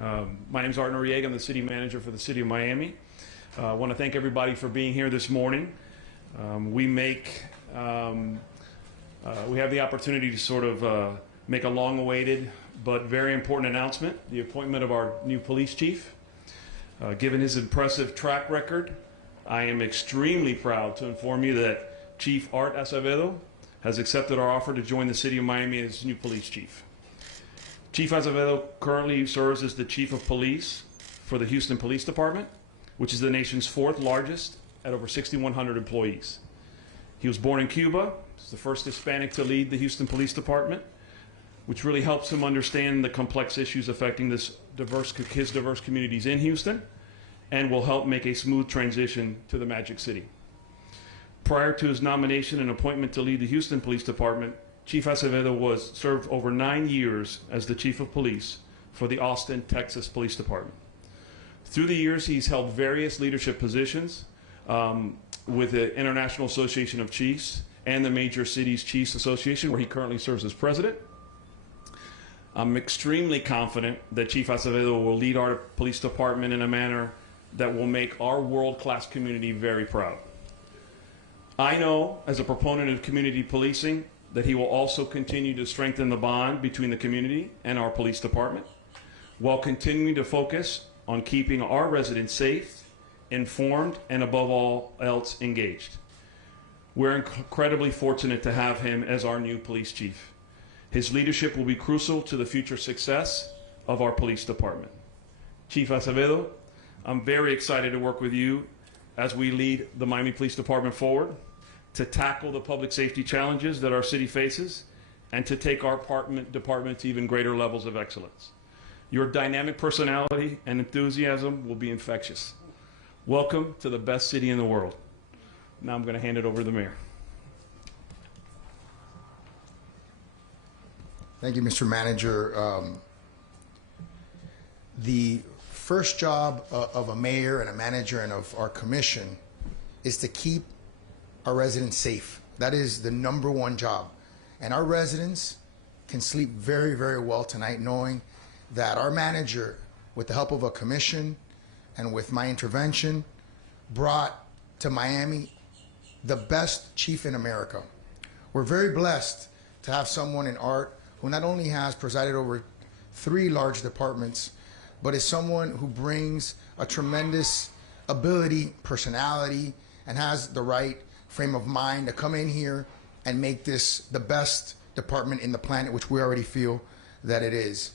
My name is Art Noriega. I'm the city manager for the city of Miami. I want to thank everybody for being here this morning. We have the opportunity to sort of make a long-awaited but very important announcement, the appointment of our new police chief. Given his impressive track record, I am extremely proud to inform you that Chief Art Acevedo has accepted our offer to join the city of Miami as new police chief. Chief Acevedo currently serves as the chief of police for the Houston Police Department, which is the nation's fourth largest at over 6,100 employees. He was born in Cuba. He's the first Hispanic to lead the Houston Police Department, which really helps him understand the complex issues affecting his diverse communities in Houston, and will help make a smooth transition to the Magic City. Prior to his nomination and appointment to lead the Houston Police Department, Chief Acevedo served over 9 years as the chief of police for the Austin, Texas Police Department. Through the years, he's held various leadership positions with the International Association of Chiefs and the Major Cities Chiefs Association, where he currently serves as president. I'm extremely confident that Chief Acevedo will lead our police department in a manner that will make our world-class community very proud. I know, as a proponent of community policing, that he will also continue to strengthen the bond between the community and our police department, while continuing to focus on keeping our residents safe, informed, and above all else, engaged. We're incredibly fortunate to have him as our new police chief. His leadership will be crucial to the future success of our police department. Chief Acevedo, I'm very excited to work with you as we lead the Miami Police Department forward, to tackle the public safety challenges that our city faces, and to take our department to even greater levels of excellence. Your dynamic personality and enthusiasm will be infectious. Welcome to the best city in the world. Now I'm going to hand it over to the mayor. Thank you, Mr. Manager. The first job of a mayor and a manager and of our commission is to keep our residents safe. That is the #1 job. And our residents can sleep very, very well tonight knowing that our manager, with the help of a commission and with my intervention, brought to Miami the best chief in America. We're very blessed to have someone in Art who not only has presided over 3 large departments, but is someone who brings a tremendous ability, personality, and has the right frame of mind to come in here and make this the best department in the planet, which we already feel that it is.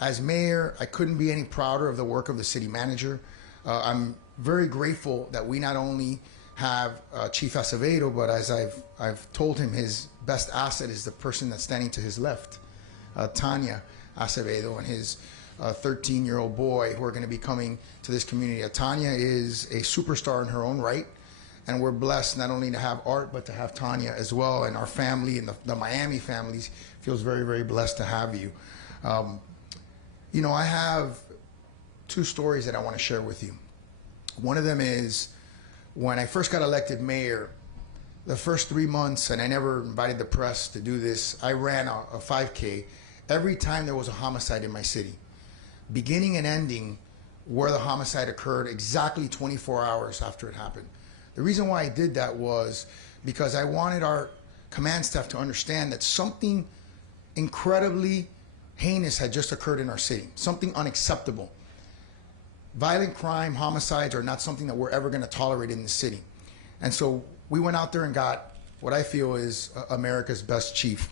As mayor, I couldn't be any prouder of the work of the city manager. I'm very grateful that we not only have Chief Acevedo, but as I've told him, his best asset is the person that's standing to his left, Tanya Acevedo, and his 13-year-old boy who are going to be coming to this community. Tanya is a superstar in her own right, and we're blessed not only to have Art, but to have Tanya as well, and our family and the Miami families feels very, very blessed to have you. You know, I have 2 stories that I want to share with you. One of them is when I first got elected mayor, the first 3 months, and I never invited the press to do this, I ran a 5K every time there was a homicide in my city, beginning and ending where the homicide occurred exactly 24 hours after it happened. The reason why I did that was because I wanted our command staff to understand that something incredibly heinous had just occurred in our city, something unacceptable. Violent crime, homicides are not something that we're ever going to tolerate in the city. And so we went out there and got what I feel is America's best chief.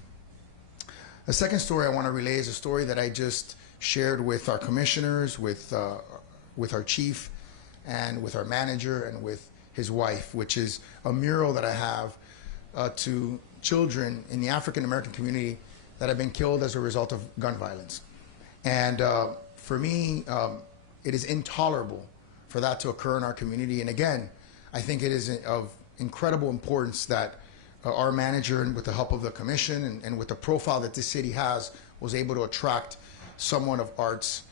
The second story I want to relay is a story that I just shared with our commissioners, with our chief, and with our manager, and with his wife, which is a mural that I have to children in the African American community that have been killed as a result of gun violence. And for me, it is intolerable for that to occur in our community. And again, I think it is of incredible importance that our manager, and with the help of the commission and with the profile that this city has, was able to attract someone of Art's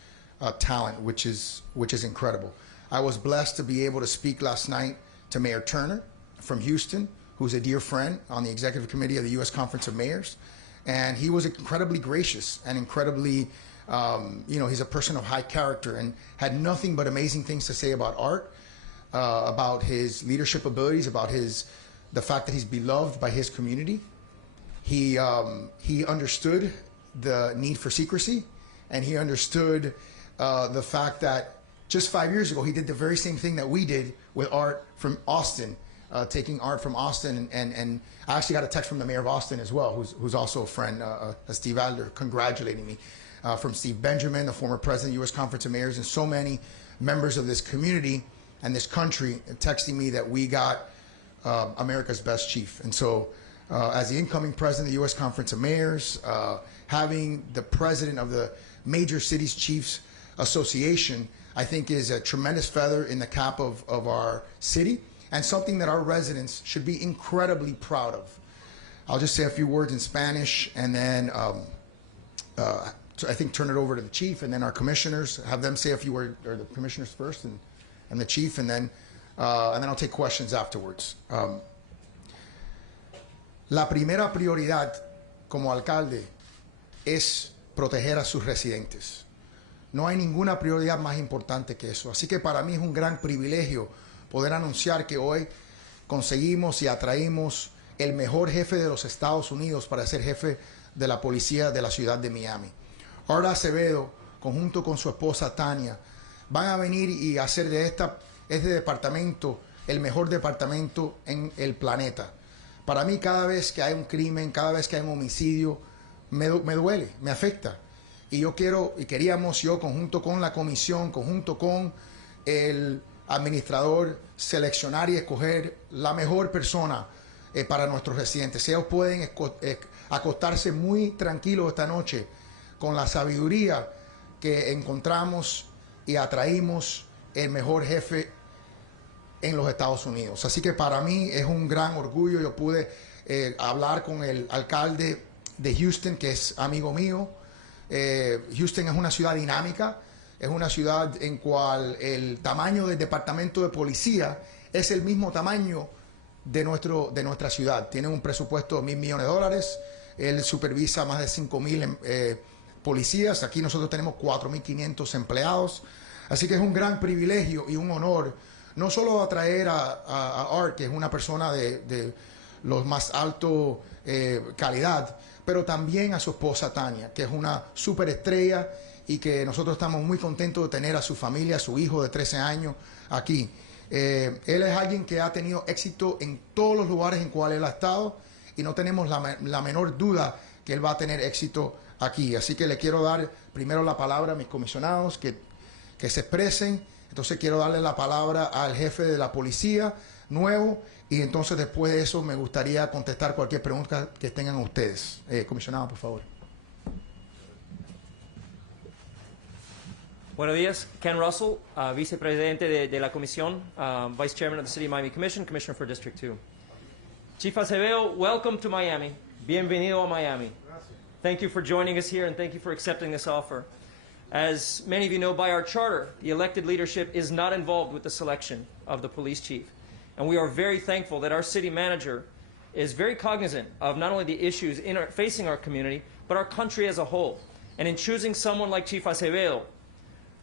talent, which is incredible. I was blessed to be able to speak last night to Mayor Turner from Houston, who's a dear friend on the executive committee of the U.S. Conference of Mayors. And he was incredibly gracious and incredibly He's a person of high character and had nothing but amazing things to say about Art, about his leadership abilities, about the fact that he's beloved by his community. He understood the need for secrecy, and he understood the fact that just 5 years ago he did the very same thing that we did with Art from Austin, taking Art from Austin, and I actually got a text from the mayor of Austin as well, who's also a friend, Steve Adler, congratulating me, from Steve Benjamin, the former president of the U.S. Conference of Mayors, and so many members of this community and this country texting me that we got America's best chief. And so as the incoming president of the U.S. Conference of Mayors, having the president of the Major Cities Chiefs Association, I think is a tremendous feather in the cap of our city, and something that our residents should be incredibly proud of. I'll just say a few words in Spanish, and then I think turn it over to the chief, and then our commissioners, have them say a few words, or the commissioners first, and the chief, and then I'll take questions afterwards. La primera prioridad como alcalde es proteger a sus residentes. No hay ninguna prioridad más importante que eso. Así que para mí es un gran privilegio poder anunciar que hoy conseguimos y atraímos el mejor jefe de los Estados Unidos para ser jefe de la policía de la ciudad de Miami. Art Acevedo, conjunto con su esposa Tania, van a venir y hacer de este departamento el mejor departamento en el planeta. Para mí, cada vez que hay un crimen, cada vez que hay un homicidio, me duele, me afecta. Y queríamos, conjunto con la comisión, conjunto con el administrador, seleccionar y escoger la mejor persona para nuestros residentes. Ellos pueden acostarse muy tranquilos esta noche con la sabiduría que encontramos y atraímos el mejor jefe en los Estados Unidos. Así que para mí es un gran orgullo. Yo pude hablar con el alcalde de Houston, que es amigo mío. Houston es una ciudad dinámica, es una ciudad en cual el tamaño del departamento de policía es el mismo tamaño de nuestra ciudad. Tiene un presupuesto de $1,000 millones. Él supervisa más de 5,000 policías. Aquí nosotros tenemos 4,500 empleados. Así que es un gran privilegio y un honor no solo atraer a Art, que es una persona de los más alto calidad, pero también a su esposa Tania, que es una superestrella y que nosotros estamos muy contentos de tener a su familia, a su hijo de 13 años aquí. Él es alguien que ha tenido éxito en todos los lugares en cuales él ha estado y no tenemos la menor duda que él va a tener éxito aquí. Así que le quiero dar primero la palabra a mis comisionados que se expresen. Entonces quiero darle la palabra al jefe de la policía nuevo, y entonces después de eso me gustaría contestar cualquier pregunta que tengan ustedes. Comisionado, por favor. Buenos días, Ken Russell, vicepresidente de la comisión, Vice Chairman of the City of Miami Commission, Commissioner for District 2. Chief Acevedo, welcome to Miami. Bienvenido a Miami. Thank you for joining us here, and thank you for accepting this offer. As many of you know by our charter, the elected leadership is not involved with the selection of the police chief. And we are very thankful that our city manager is very cognizant of not only the issues facing our community, but our country as a whole. And in choosing someone like Chief Acevedo,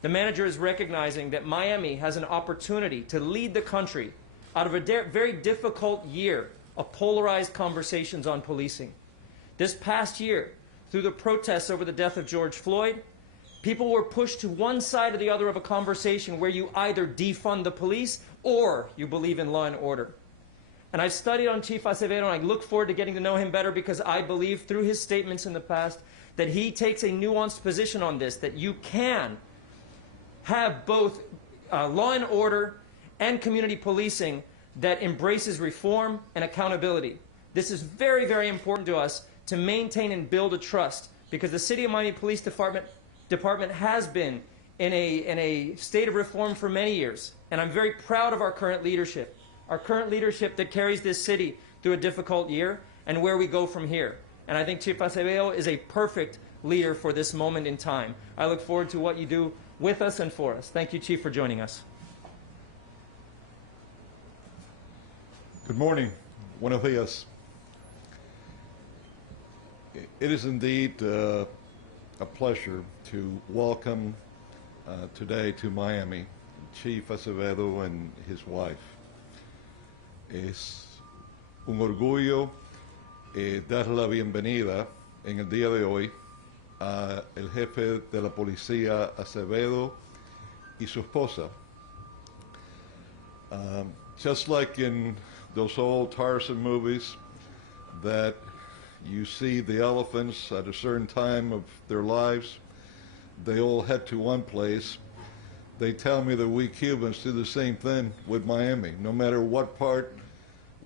the manager is recognizing that Miami has an opportunity to lead the country out of a very difficult year of polarized conversations on policing. This past year, through the protests over the death of George Floyd, people were pushed to one side or the other of a conversation where you either defund the police or you believe in law and order. And I've studied on Chief Acevedo, and I look forward to getting to know him better, because I believe through his statements in the past that he takes a nuanced position on this, that you can have both law and order and community policing that embraces reform and accountability. This is very, very important to us to maintain and build a trust, because the City of Miami Police Department has been in a state of reform for many years, and I'm very proud of our current leadership that carries this city through a difficult year and where we go from here. And I think Chief Acevedo is a perfect leader for this moment in time. I look forward to what you do with us and for us. Thank you, Chief, for joining us. Good morning. Buenos días. It is indeed a a pleasure to welcome today to Miami Chief Acevedo and his wife. Es un orgullo dar la bienvenida en el día de hoy a el jefe de la policía Acevedo y su esposa. Just like in those old Tarzan movies that you see the elephants at a certain time of their lives, they all head to one place. They tell me that we Cubans do the same thing with Miami. No matter what part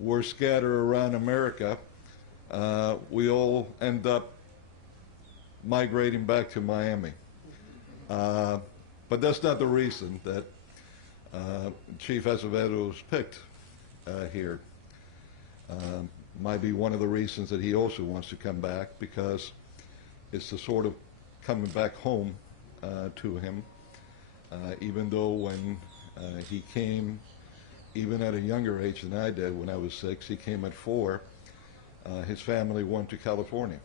we're scattered around America, we all end up migrating back to Miami. But that's not the reason that Chief Acevedo was picked here. Might be one of the reasons that he also wants to come back, because it's the sort of coming back home to him. Even though when he came, even at a younger age than I did, when I was 6, he came at 4, his family went to California.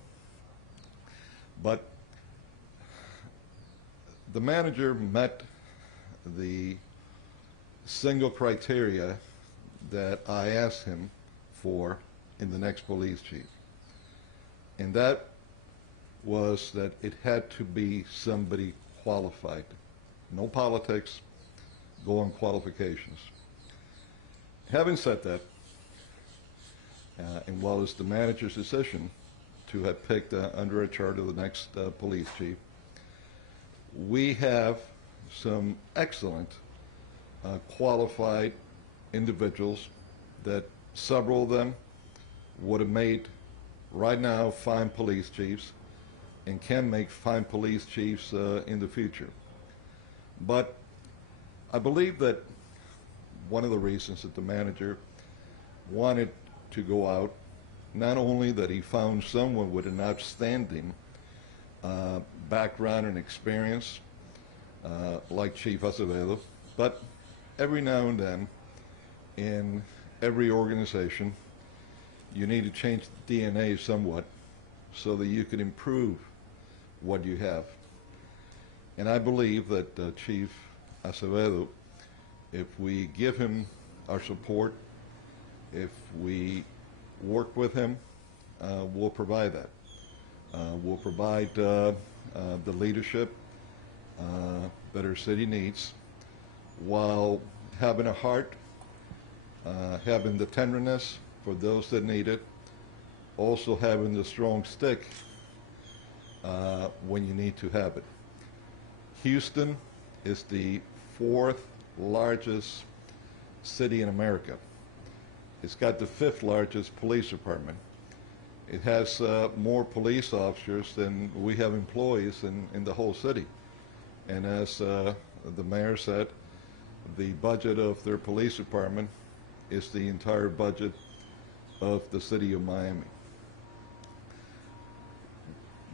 But the manager met the single criteria that I asked him for in the next police chief. And that was that it had to be somebody qualified. No politics, go on qualifications. Having said that, and while it's the manager's decision to have picked under a charter the next police chief, we have some excellent qualified individuals that several of them would have made right now fine police chiefs and can make fine police chiefs in the future. But I believe that one of the reasons that the manager wanted to go out, not only that he found someone with an outstanding background and experience like Chief Acevedo, but every now and then in every organization you need to change the DNA somewhat so that you can improve what you have. And I believe that Chief Acevedo, if we give him our support, if we work with him, we'll provide that. We'll provide the leadership that our city needs, while having a heart, having the tenderness for those that need it, also having the strong stick when you need to have it. Houston is the 4th largest city in America. It's got the 5th largest police department. It has more police officers than we have employees in the whole city. And as the mayor said, the budget of their police department is the entire budget of the city of Miami.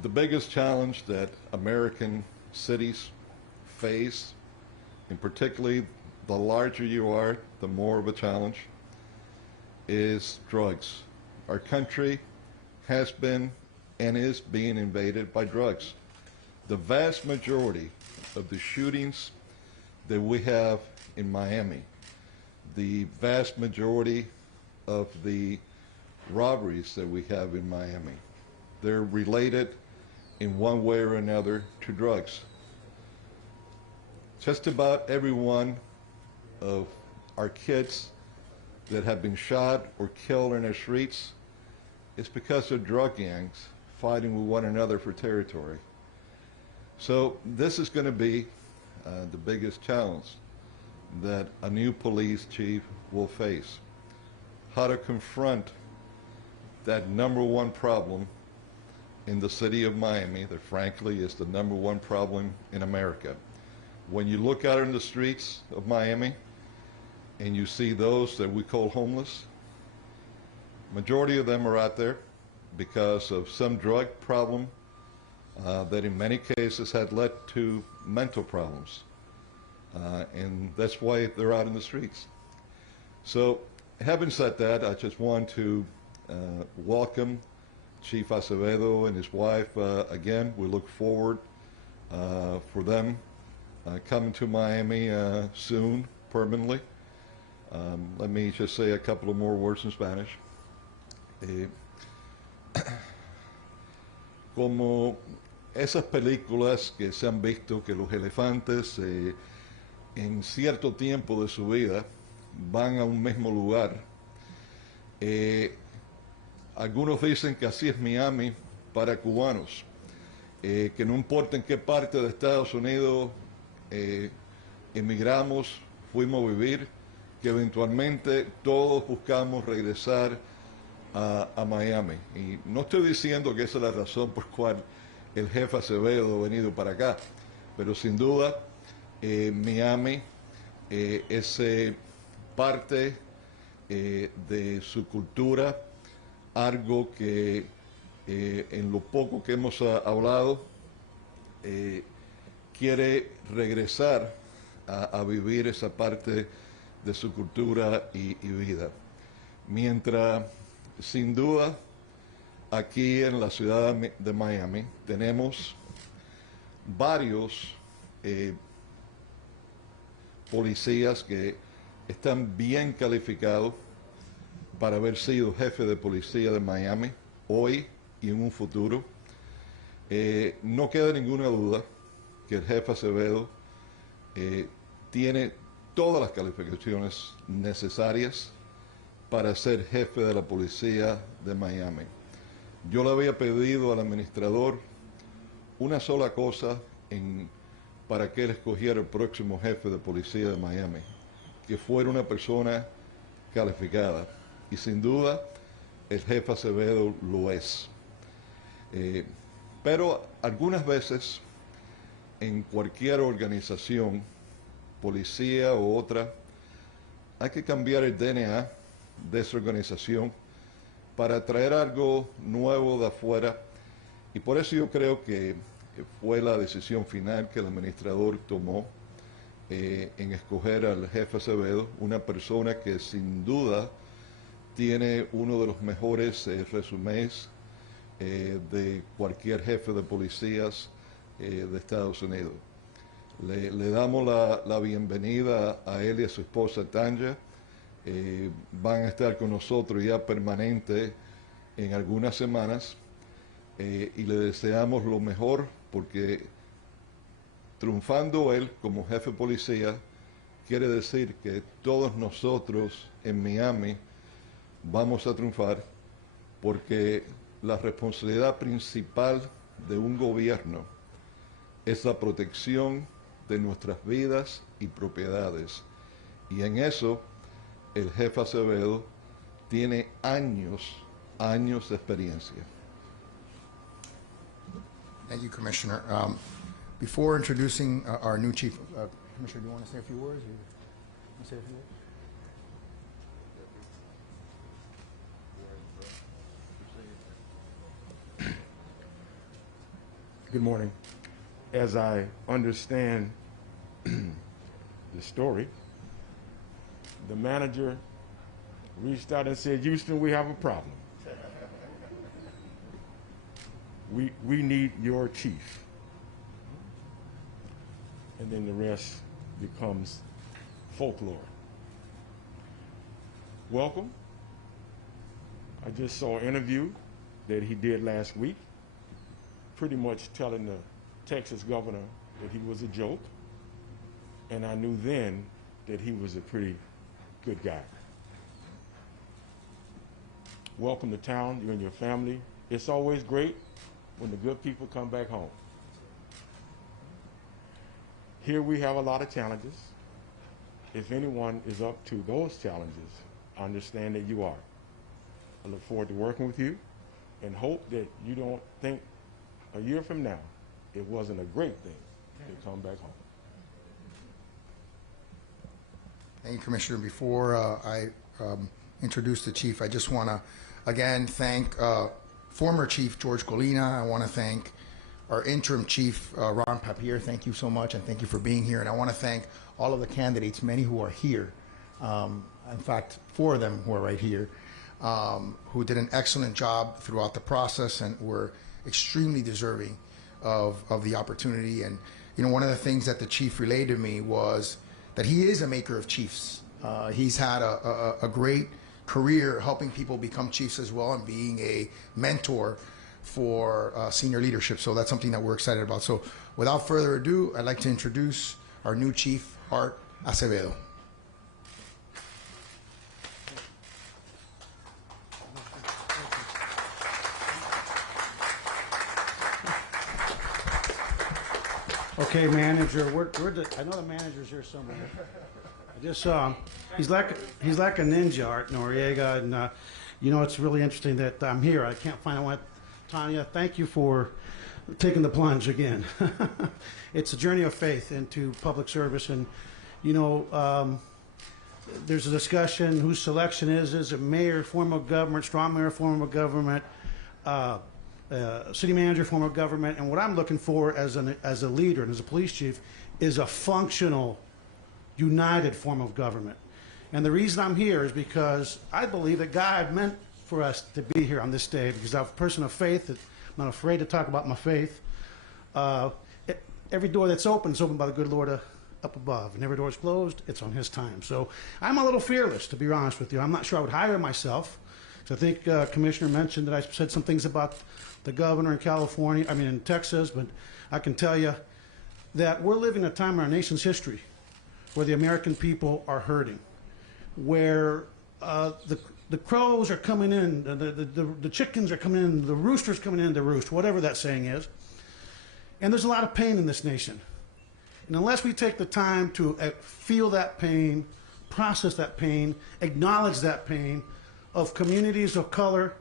The biggest challenge that American cities face, and particularly the larger you are, the more of a challenge, is drugs. Our country has been and is being invaded by drugs. The vast majority of the shootings that we have in Miami, the vast majority of the robberies that we have in Miami, they're related in one way or another to drugs. Just about every one of our kids that have been shot or killed in the streets is because of drug gangs fighting with one another for territory. So this is going to be the biggest challenge that a new police chief will face. How to confront that #1 problem in the city of Miami that frankly is the #1 problem in America. When you look out in the streets of Miami and you see those that we call homeless, majority of them are out there because of some drug problem that in many cases had led to mental problems. And that's why they're out in the streets. So having said that, I just want to welcome Chief Acevedo and his wife. Again, we look forward for them coming to Miami soon, permanently. Let me just say a couple of more words in Spanish. Como esas películas que se han visto que los elefantes en cierto tiempo de su vida van a un mismo lugar. Algunos dicen que así es Miami para cubanos, que no importa en qué parte de Estados Unidos emigramos, fuimos a vivir, que eventualmente todos buscamos regresar a Miami. Y no estoy diciendo que esa es la razón por cual el jefe Acevedo ha venido para acá, pero sin duda Miami es parte de su cultura, algo que en lo poco que hemos hablado quiere regresar a vivir esa parte de su cultura y vida. Mientras, sin duda, aquí en la ciudad de Miami tenemos varios policías que están bien calificados para haber sido jefe de policía de Miami hoy y en un futuro. No queda ninguna duda que el jefe Acevedo tiene todas las calificaciones necesarias para ser jefe de la policía de Miami. Yo le había pedido al administrador una sola cosa para que él escogiera el próximo jefe de policía de Miami, que fuera una persona calificada. Y sin duda, el jefe Acevedo lo es. Pero algunas veces, en cualquier organización, policía o otra, hay que cambiar el DNA de esa organización para traer algo nuevo de afuera. Y por eso yo creo que fue la decisión final que el administrador tomó en escoger al jefe Acevedo, una persona que sin duda tiene uno de los mejores resúmenes de cualquier jefe de policías de Estados Unidos. Le damos la bienvenida a él y a su esposa Tanya. Van a estar con nosotros ya permanente en algunas semanas y le deseamos lo mejor porque triunfando él como jefe de policía quiere decir que todos nosotros en Miami vamos a triunfar porque la responsabilidad principal de un gobierno es la protección de nuestras vidas y propiedades. Y en eso el jefe Acevedo tiene años de experiencia. Thank you, Commissioner. Before introducing our new chief, Commissioner, do you want to say a few words? You want to say a few words? Good morning. As I understand the story, the manager reached out and said, Houston, we have a problem. We need your chief. And then the rest becomes folklore. Welcome. I just saw an interview that he did last week, pretty much telling the Texas governor that he was a joke, and I knew then that he was a pretty good guy. Welcome to town, you and your family. It's always great when the good people come back home. Here we have a lot of challenges. If anyone is up to those challenges, I understand that you are. I look forward to working with you and hope that you don't think a year from now it wasn't a great thing to come back home. Thank you, Commissioner. Before I introduce the chief, I just want to again thank former Chief George Colina. I want to thank our interim chief, Ron Papier. Thank you so much, and thank you for being here. And I want to thank all of the candidates, many who are here. In fact, 4 of them who are right here. who did an excellent job throughout the process and were extremely deserving of the opportunity. And, you know, one of the things that the chief relayed to me was that he is a maker of chiefs. He's had a great career helping people become chiefs as well and being a mentor for senior leadership. So that's something that we're excited about. So without further ado, I'd like to introduce our new Chief Art Acevedo. Okay, manager. I know the manager's here somewhere. I just saw him. He's like a ninja, Art Noriega, and you know, it's really interesting that I'm here. I can't find out. Tanya, thank you for taking the plunge again. It's a journey of faith into public service, and you know, there's a discussion whose selection is it mayor, form of government, strong mayor, form of government, city manager, form of government, and what I'm looking for as a leader and as a police chief is a functional, united form of government. And the reason I'm here is because I believe that God meant for us to be here on this day, because I'm a person of faith. I'm not afraid to talk about my faith. Every door that's open is opened by the good Lord up above, and every door is closed, it's on His time. So I'm a little fearless, to be honest with you. I'm not sure I would hire myself. So I think Commissioner mentioned that I said some things about the governor in California, in Texas, but I can tell you that we're living a time in our nation's history where the American people are hurting, where the crows are coming in, the chickens are coming in, the roosters coming in to roost, whatever that saying is. And there's a lot of pain in this nation. And unless we take the time to feel that pain, process that pain, acknowledge that pain of communities of color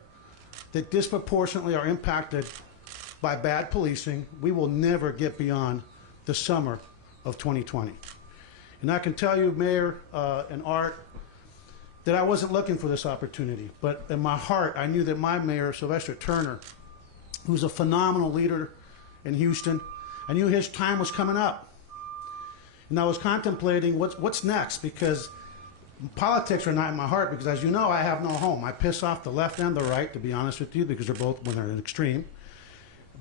that disproportionately are impacted by bad policing, we will never get beyond the summer of 2020. And I can tell you, Mayor and Art, that I wasn't looking for this opportunity, but in my heart, I knew that my mayor, Sylvester Turner, who's a phenomenal leader in Houston, I knew his time was coming up. And I was contemplating what's next, because politics are not in my heart, because as you know, I have no home. I piss off the left and the right, to be honest with you, because they're both, when they're an extreme.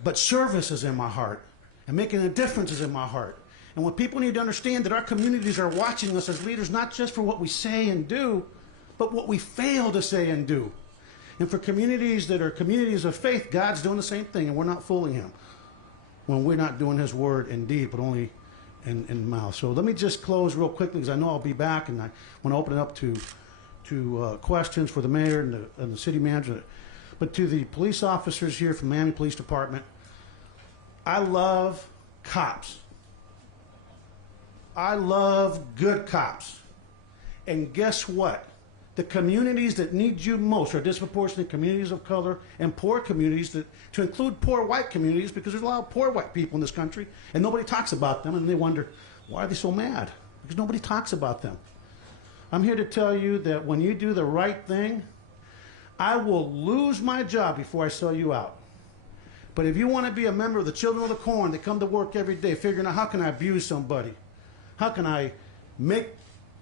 But service is in my heart, and making a difference is in my heart. And what people need to understand that our communities are watching us as leaders, not just for what we say and do, but what we fail to say and do. And for communities that are communities of faith, God's doing the same thing, and we're not fooling Him when we're not doing His word in deed, but only in mouth. So let me just close real quickly, because I know I'll be back, and I want to open it up to questions for the mayor and the city manager. But to the police officers here from Miami Police Department, I love cops. I love good cops. And guess what? The communities that need you most are disproportionate communities of color and poor communities, to include poor white communities, because there's a lot of poor white people in this country, and nobody talks about them, and they wonder, why are they so mad? Because nobody talks about them. I'm here to tell you that when you do the right thing, I will lose my job before I sell you out. But if you want to be a member of the Children of the Corn that come to work every day figuring out how can I abuse somebody, how can I make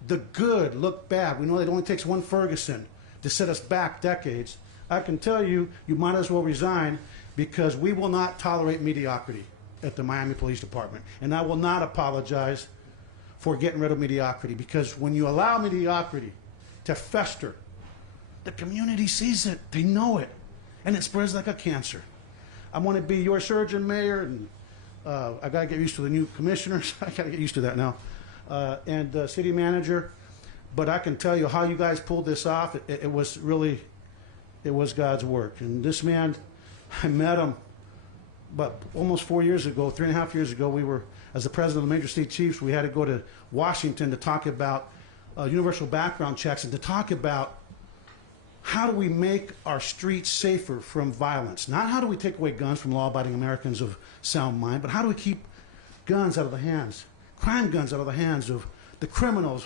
the good look bad. We know that it only takes one Ferguson to set us back decades. I can tell you, you might as well resign, because we will not tolerate mediocrity at the Miami Police Department. And I will not apologize for getting rid of mediocrity, because when you allow mediocrity to fester, the community sees it, they know it, and it spreads like a cancer. I want to be your surgeon, Mayor, and I got to get used to the new commissioners. I got to get used to that now. And city manager, but I can tell you how you guys pulled this off. It was really, it was God's work. And this man, I met him, but almost 4 years ago, 3.5 years ago, we were, as the president of the Major State Chiefs, we had to go to Washington to talk about universal background checks and to talk about how do we make our streets safer from violence. Not how do we take away guns from law-abiding Americans of sound mind, but how do we keep guns out of the hands, crime guns out of the hands of the criminals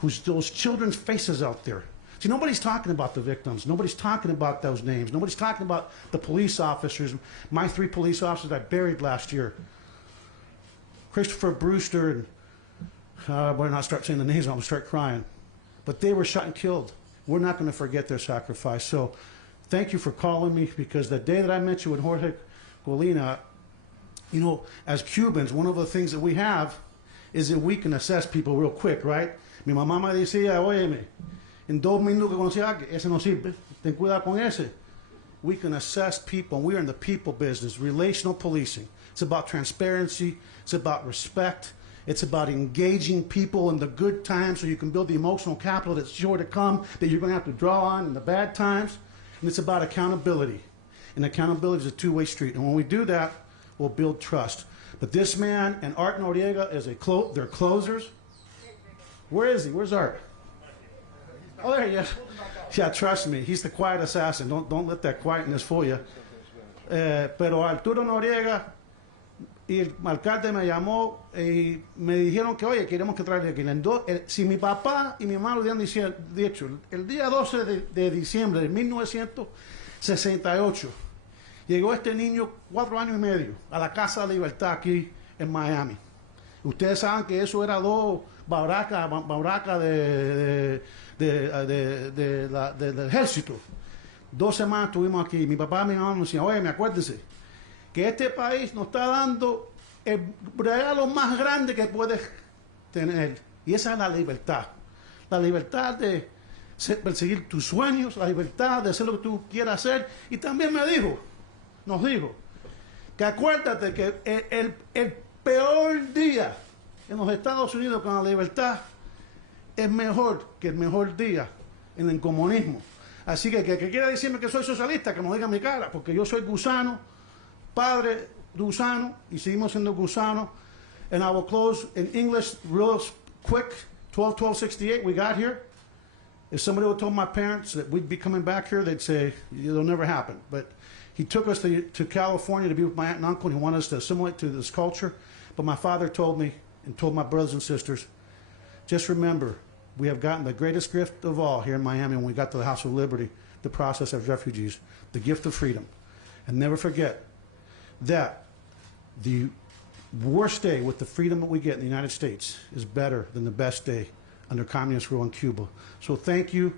who's those children's faces out there. See, nobody's talking about the victims. Nobody's talking about those names. Nobody's talking about the police officers. My 3 police officers I buried last year. Christopher Brewster, and I better not start saying the names, I'm going to start crying. But they were shot and killed we're not going to forget their sacrifice. So thank you for calling me, because the day that I met you with Jorge Colina, you know, as Cubans, one of the things that we have is that we can assess people real quick, right? Mi mamá me decía, óyeme, en 2 minutos que conocía, ese no sirve, ten cuidado con ese. We can assess people, and we are in the people business, relational policing. It's about transparency, it's about respect, it's about engaging people in the good times so you can build the emotional capital that's sure to come, that you're going to have to draw on in the bad times. And it's about accountability. And accountability is a two-way street. And when we do that, we'll build trust. But this man and Art Noriega is they're closers. Where is he? Where's Art? Oh, there he is. Yeah, trust me, he's the quiet assassin. Don't let that quietness fool you. Pero Arturo Noriega y el alcalde me llamó y me dijeron que, oye, queremos que traiga aquí. Si mi papá y mi mamá lo hubieran dicho, el día 12 de diciembre de 1968, llegó este niño, 4 años y medio, a la Casa de Libertad aquí en Miami. Ustedes saben que eso era dos barracas del ejército. 2 semanas estuvimos aquí. Mi papá y mi mamá me decían, oye, acuérdese que este país nos está dando el regalo más grande que puedes tener. Y esa es la libertad. La libertad de perseguir tus sueños, la libertad de hacer lo que tú quieras hacer. Y también nos dijo, que acuérdate que el peor día en los Estados Unidos con la libertad es mejor que el mejor día en el comunismo. Así que quiera decirme que soy socialista, que me diga mi cara, porque yo soy gusano, padre gusano, y seguimos siendo gusano. And I will close in English real quick. 12/12/68, we got here. If somebody would have told my parents that we'd be coming back here, they'd say, it'll never happen. But he took us to California to be with my aunt and uncle, and he wanted us to assimilate to this culture. But my father told me, and told my brothers and sisters, just remember, we have gotten the greatest gift of all here in Miami when we got to the House of Liberty, the process as refugees, the gift of freedom. And never forget that the worst day with the freedom that we get in the United States is better than the best day under communist rule in Cuba. So thank you,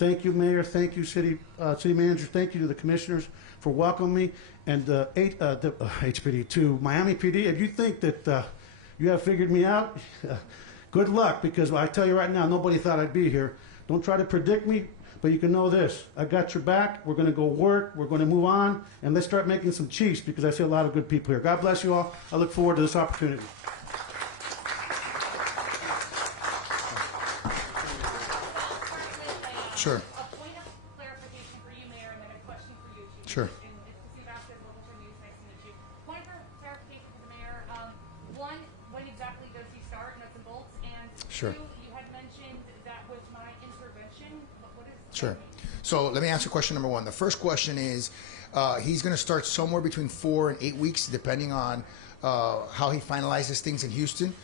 Mayor, thank you, City Manager, thank you to the commissioners for welcoming me, and HPD to Miami PD. If you think that you have figured me out, good luck, because I tell you right now, nobody thought I'd be here. Don't try to predict me, but you can know this. I got your back. We're going to go work. We're going to move on, and let's start making some chiefs, because I see a lot of good people here. God bless you all. I look forward to this opportunity. Sure. A point of clarification for you, Mayor, and then a question for you, Chief. Sure. And it's Steve Vasquez, Local 4 News. Nice to meet you. Point of clarification for the Mayor. One, when exactly does he start, nuts and bolts? And Sure. two, you had mentioned that was my intervention. What is Sure. that mean? So let me answer question number 1. The first question is, he's going to start somewhere between 4 and 8 weeks, depending on how he finalizes things in Houston.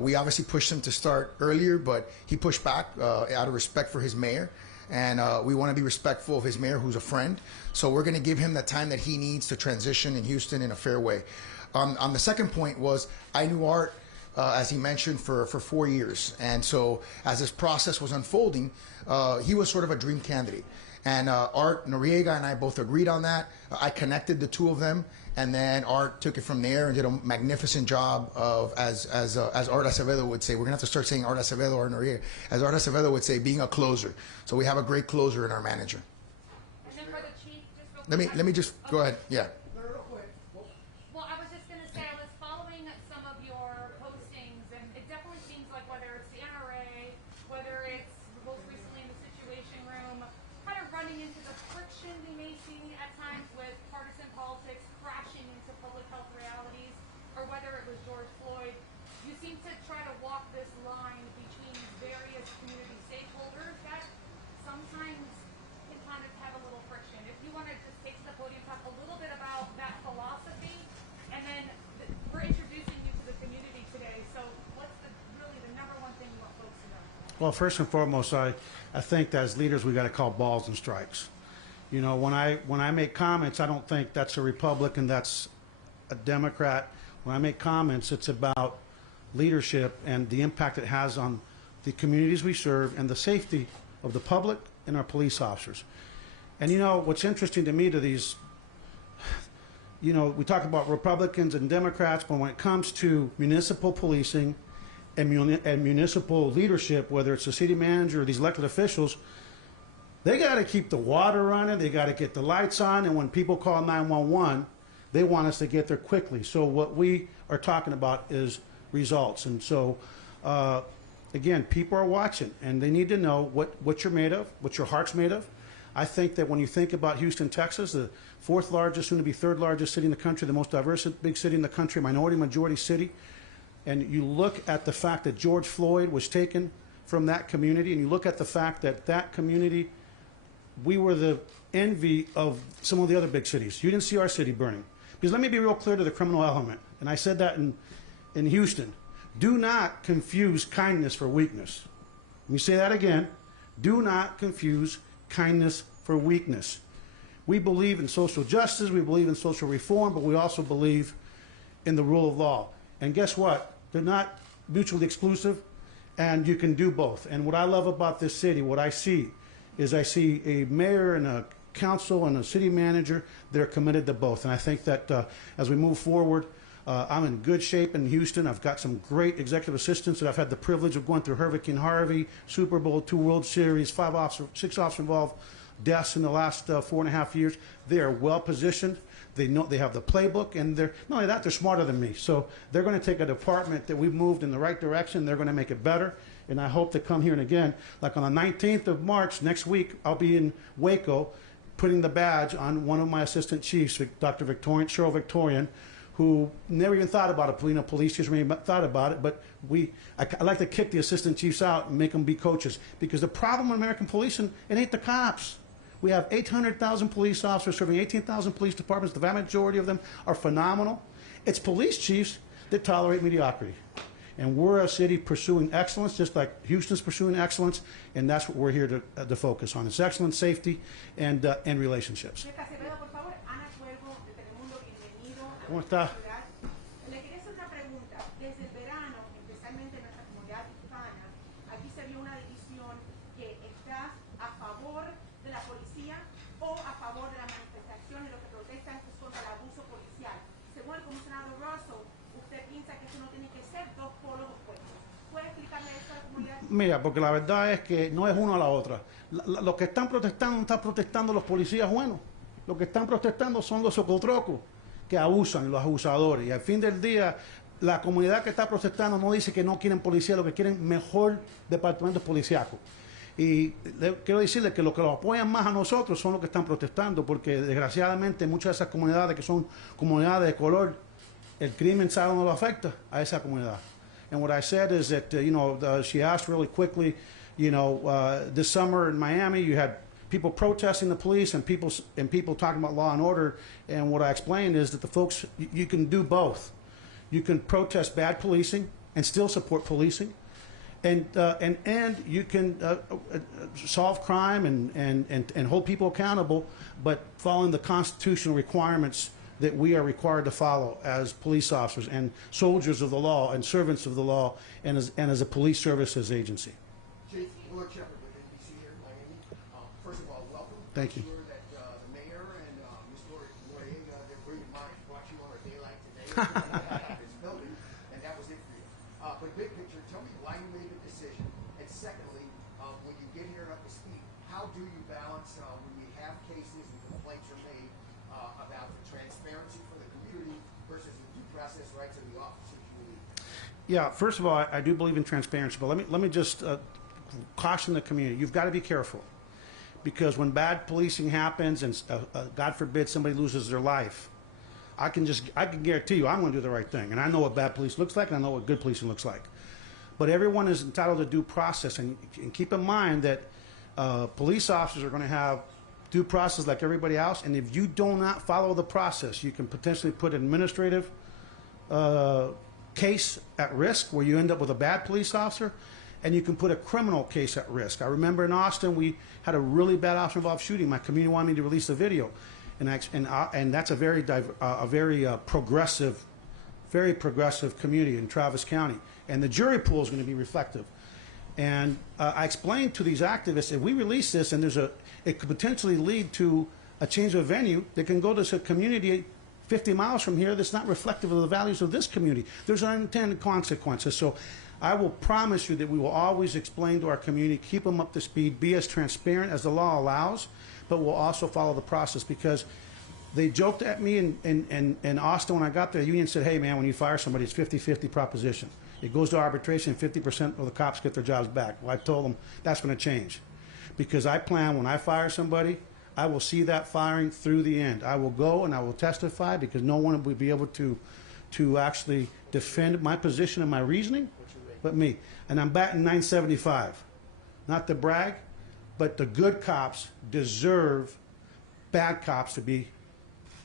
We obviously pushed him to start earlier, but he pushed back out of respect for his mayor. And we want to be respectful of his mayor, who's a friend. So we're going to give him the time that he needs to transition in Houston in a fair way. On the second point was, I knew Art, as he mentioned, for 4 years. And so as this process was unfolding, he was sort of a dream candidate. And Art Noriega and I both agreed on that. I connected the two of them, and then Art took it from there and did a magnificent job of, as Art Acevedo would say, we're gonna have to start saying Art Acevedo or Noriega, as Art Acevedo would say, being a closer. So we have a great closer in our manager. And then for the Chief, just real quick. Let me just go ahead. Yeah. Well, I was just going to say, I was following some of your postings, and it definitely seems like whether it's the NRA, whether it's most recently in the Situation Room, kind of running into the friction we may see at times with partisan politics crashing into public health realities, or whether it was George Floyd. You seem to try to walk this line between various community stakeholders that sometimes can kind of have a little friction. If you want to just take to the podium, talk a little bit about that philosophy, and then we're introducing you to the community today. So what's really the number one thing you want folks to know? Well, first and foremost, I think that as leaders, we got to call balls and strikes. You know, when I make comments, I don't think that's a Republican, that's a Democrat. When I make comments, it's about leadership and the impact it has on the communities we serve and the safety of the public and our police officers. And you know, what's interesting to me to these, you know, we talk about Republicans and Democrats, but when it comes to municipal policing and municipal leadership, whether it's the city manager or these elected officials, they got to keep the water running, they got to get the lights on, and when people call 911, they want us to get there quickly. So what we are talking about is results. And so, again, people are watching, and they need to know what you're made of, what your heart's made of. I think that when you think about Houston, Texas, the fourth largest, soon to be third largest city in the country, the most diverse big city in the country, minority majority city, and you look at the fact that George Floyd was taken from that community, and you look at the fact that that community, we were the envy of some of the other big cities. You didn't see our city burning. Because let me be real clear to the criminal element, and I said that in Houston. Do not confuse kindness for weakness. Let me say that again. Do not confuse kindness for weakness. We believe in social justice, we believe in social reform, but we also believe in the rule of law. And guess what? They're not mutually exclusive, and you can do both. And what I love about this city, what I see, is I see a mayor and a council and a city manager that are committed to both. And I think that as we move forward, I'm in good shape in Houston. I've got some great executive assistants that I've had the privilege of going through Hurricane Harvey, Super Bowl, 2 World Series, 6 officer involved deaths in the last 4.5 years. They are well positioned. They know they have the playbook, and they're not only that, they're smarter than me. So they're going to take a department that we've moved in the right direction. They're going to make it better. And I hope to come here and again, like on the 19th of March next week, I'll be in Waco putting the badge on one of my assistant chiefs, Dr. Cheryl Victorian, who never even thought about it. Police chiefs never even thought about it, but I like to kick the assistant chiefs out and make them be coaches, because the problem with American policing, it ain't the cops. We have 800,000 police officers serving 18,000 police departments. The vast majority of them are phenomenal. It's police chiefs that tolerate mediocrity. And we're a city pursuing excellence, just like Houston's pursuing excellence, and that's what we're here to focus on. It's excellence, safety, and relationships. Chief Acevedo, por favor, Ana Cuervo, de Telemundo, bienvenido a ¿Cómo nuestra está? ciudad. Le quería hacer una pregunta. Desde el verano, especialmente en nuestra comunidad hispana, aquí se vio una división que está a favor de la policía o a favor de la manifestación y lo que protestan es contra el abuso policial. Según el comisionado Russell, usted piensa que eso no tiene que ser dos polos opuestos. ¿Puede explicarle eso a la comunidad? Mira, porque la verdad es que no es uno a la otra. Los que están protestando no están protestando los policías buenos. Los que están protestando son los socotrocos que abusan, los abusadores. Y al fin del día, la comunidad que está protestando no dice que no quieren policía, lo que quieren mejor departamento policíaco. Y quiero decirles que los que los apoyan más a nosotros son los que están protestando, porque desgraciadamente muchas de esas comunidades que son comunidades de color, el crimen sabe no lo afecta a esa comunidad. And what I said is that, she asked really quickly, this summer in Miami, you had people protesting the police and people talking about law and order. And what I explained is that the folks, you can do both. You can protest bad policing and still support policing. And you can solve crime and hold people accountable, but following the constitutional requirements that we are required to follow as police officers and soldiers of the law and servants of the law and as a police services agency. Chief, Willard Shepard with NBC here in Miami. First of all, welcome. Thank you. I'm sure that the mayor and Mr. Noriega, they're brilliant minds, brought you on a day like today this building, and that was it for you. But big picture, tell me why you made the decision, and secondly, when you get here and up to speed, how do you balance when you have cases and complaints are made about the transparency for the community versus the due process rights of the officers you lead? Yeah, first of all, I do believe in transparency, but let me just caution the community. You've got to be careful, because when bad policing happens and God forbid somebody loses their life, I can guarantee you I'm going to do the right thing, and I know what bad police looks like, and I know what good policing looks like. But everyone is entitled to due process, and keep in mind that police officers are going to have due process like everybody else, and if you do not follow the process, you can potentially put an administrative case at risk where you end up with a bad police officer, and you can put a criminal case at risk. I remember in Austin we had a really bad officer involved shooting. My community wanted me to release the video, and that's a very progressive community in Travis County, and the jury pool is going to be reflective. And I explained to these activists, if we release this and it could potentially lead to a change of venue that can go to a community 50 miles from here that's not reflective of the values of this community. There's unintended consequences. So I will promise you that we will always explain to our community, keep them up to speed, be as transparent as the law allows, but we'll also follow the process, because they joked at me in Austin when I got there. The union said, hey man, when you fire somebody, it's 50-50 proposition. It goes to arbitration, 50% of the cops get their jobs back. Well, I told them that's going to change, because I plan when I fire somebody, I will see that firing through the end. I will go and I will testify, because no one will be able to actually defend my position and my reasoning but me. And I'm batting 975. Not to brag, but the good cops deserve bad cops to be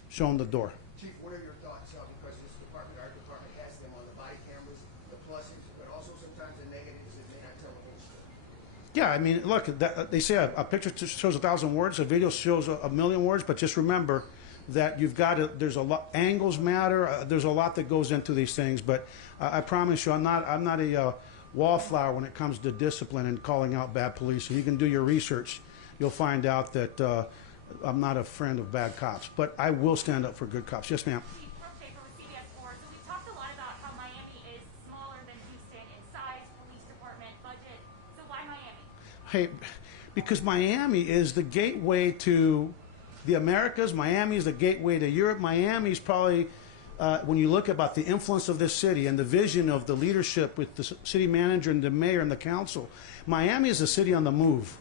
shown the door. Chief, what are your thoughts? Because this department, our department, has them on the body cameras, the pluses, but also sometimes the negatives that may not tell the whole story. Yeah, I mean, look, they say a picture shows 1,000 words, a video shows a million words, but just remember that you've got to, there's a lot, angles matter, there's a lot that goes into these things, but I promise you, I'm not a wallflower when it comes to discipline and calling out bad police. And you can do your research. You'll find out that I'm not a friend of bad cops, but I will stand up for good cops. Yes, ma'am. So we talked a lot about how Miami is smaller than Houston in size, police department, budget. So why Miami? Hey, because Miami is the gateway to the Americas. Miami is the gateway to Europe. Miami is probably, when you look about the influence of this city and the vision of the leadership with the city manager and the mayor and the council, Miami is a city on the move.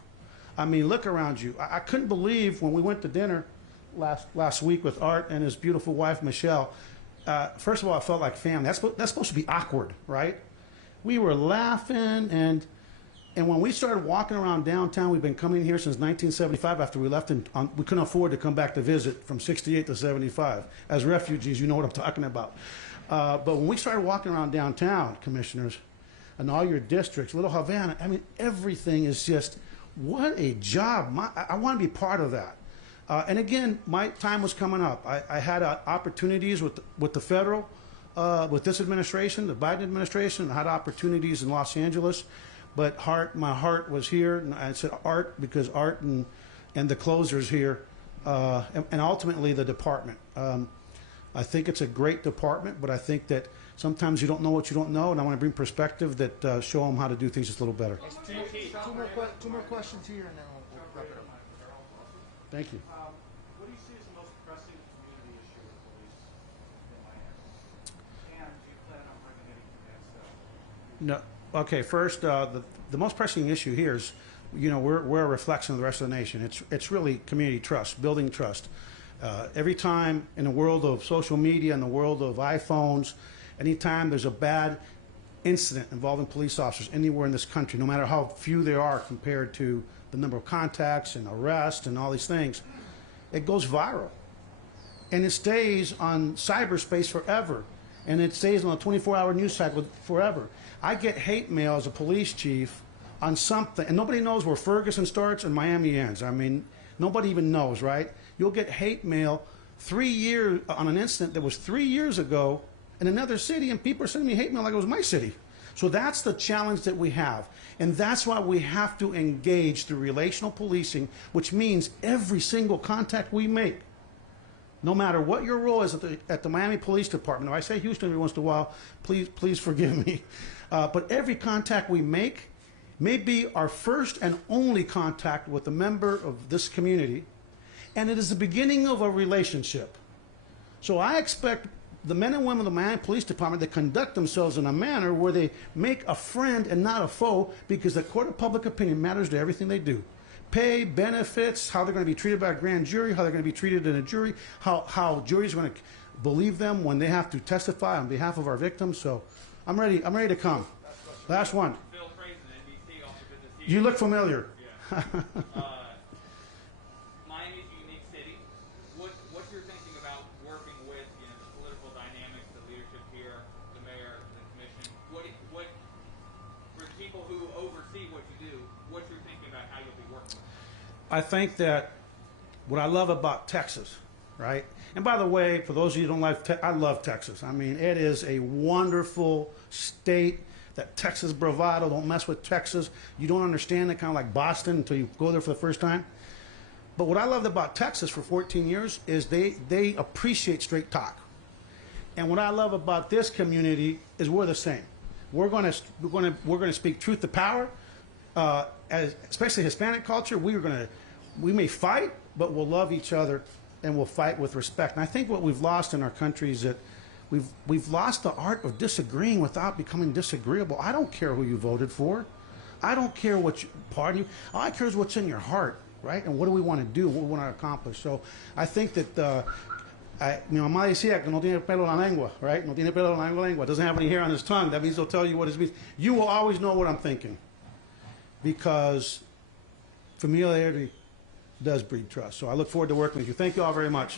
I mean, look around you. I couldn't believe when we went to dinner last week with Art and his beautiful wife, Michelle. First of all, I felt like family. That's supposed to be awkward, right? We were laughing, and when we started walking around downtown, we've been coming here since 1975 after we left, and we couldn't afford to come back to visit from 68 to 75. As refugees, you know what I'm talking about. But when we started walking around downtown, commissioners, and all your districts, Little Havana, I mean, everything is just, what a job. I want to be part of that. And again, my time was coming up. I had opportunities with the federal, with this administration, the Biden administration. I had opportunities in Los Angeles, but my heart was here. And I said Art because Art and the closers here, and ultimately the department. I think it's a great department, but I think that sometimes you don't know what you don't know, and I want to bring perspective that show them how to do things just a little better. Two more questions here, and then we'll wrap it up. Thank you. What do you see as the most pressing community issue with police in Miami? And do you plan on bringing anything against them? No. Okay. First, the most pressing issue here is, you know, we're a reflection of the rest of the nation. It's really community trust, building trust. Every time in the world of social media, in the world of iPhones, anytime there's a bad incident involving police officers anywhere in this country, no matter how few there are compared to the number of contacts and arrests and all these things, it goes viral. And it stays on cyberspace forever. And it stays on a 24-hour news cycle forever. I get hate mail as a police chief on something, and nobody knows where Ferguson starts and Miami ends. I mean, nobody even knows, right? You'll get hate mail 3 years on an incident that was 3 years ago in another city, and people are sending me hate mail like it was my city. So that's the challenge that we have. And that's why we have to engage through relational policing, which means every single contact we make, no matter what your role is at the Miami Police Department. If I say Houston every once in a while, please forgive me. But every contact we make may be our first and only contact with a member of this community, and it is the beginning of a relationship. So I expect the men and women of the Miami Police Department to conduct themselves in a manner where they make a friend and not a foe, because the court of public opinion matters to everything they do. Pay, benefits, how they're going to be treated by a grand jury, how they're going to be treated in a jury, how juries are going to believe them when they have to testify on behalf of our victims. So I'm ready to come. Last one. Phil Crazen, NBC, also good to see You look familiar. Yeah. Miami's a unique city. What's your thinking about working with, you know, the political dynamics, the leadership here, the mayor, the commission? What for people who oversee what you do, what's your thinking about how you'll be working with them? I think that what I love about Texas, right? And by the way, for those of you who don't like, I love Texas. I mean, it is a wonderful state. that Texas bravado, don't mess with Texas. You don't understand it, kind of like Boston until you go there for the first time. But what I loved about Texas for 14 years is they appreciate straight talk. And what I love about this community is we're the same. We're going to speak truth to power. Especially Hispanic culture, we may fight, but we'll love each other and we'll fight with respect. And I think what we've lost in our country is that we've lost the art of disagreeing without becoming disagreeable. I don't care who you voted for. I don't care what party. All I care is what's in your heart, right? And what do we want to do? What do we want to accomplish? So I think that mi mamá decía que no tiene pelo en la lengua, right? No tiene pelo en la lengua. Doesn't have any hair on his tongue. That means he'll tell you what it means. You will always know what I'm thinking, because familiarity does breed trust. So I look forward to working with you. Thank you all very much.